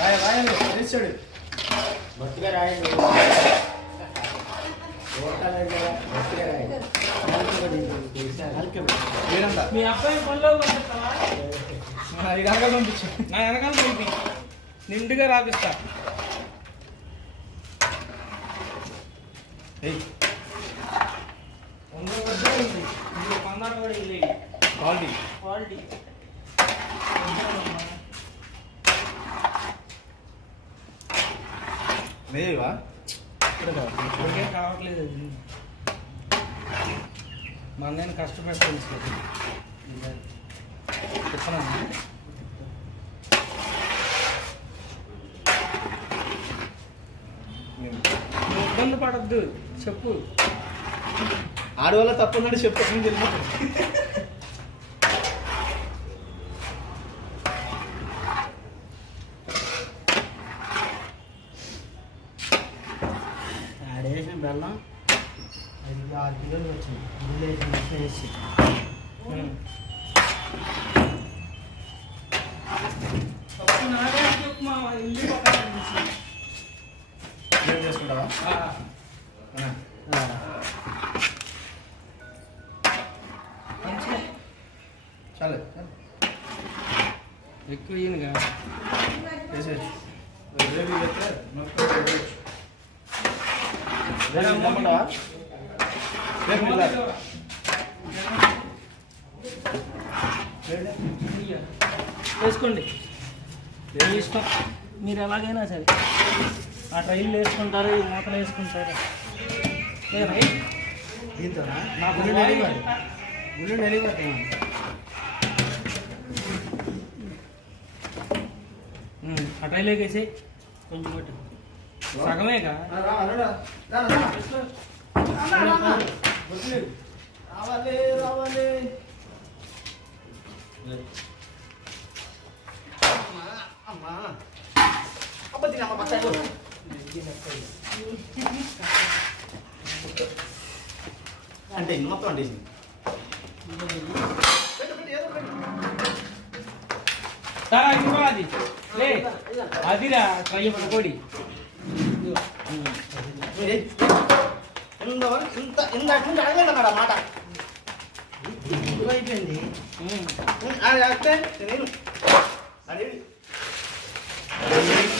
రాయండి రిజిస్టర్డ్ భక్తిగా రాయండి. మీ అబ్బాయి పనిలో వెనకాల పంపించు. నా వెనకాల పంపి నిండుగా రాపిస్తా. క్వాలిటీ క్వాలిటీ లేవా ఇప్పటికే కావట్లేదు అది. మా నేను కష్టపెట్టాను చెప్పనా ఇబ్బంది పడద్దు చెప్పు. ఆడవాళ్ళ తప్పు ఉన్నాడు చెప్పు. తెలియదు ఆడేసిన బెల్లం 5-6 కిలోలు వచ్చింది. ఇందులో వేసి మొత్తం వేసి ఏం చేసుకుంటావా? చాలు ఎక్కువ ఈయనగా వేసేయచ్చు. రేపు చెప్తే రేపు నమ్మంటావా? రేపు వేసుకోండి మీ ఇష్టం. మీరు ఎలాగైనా సరే ఆ ట్రైన్లు వేసుకుంటారు, ఈ మూతలు వేసుకుంటారు. దీంతోనా నా గుళ్ళు వెళ్ళిపోతాయి. ఆ ట్రైన్లోకి వేసి కొంచెం కొట్టు. సగమేగా రావాలి రావాలి. అంటే మొత్తం అంటే అది అదిరా ట్రై పడుకోడి. ఇంత ఇందాక నుండి అడగలేదన్నాడు ఆ మాట. అయిపోయింది. నేను అడిగి అది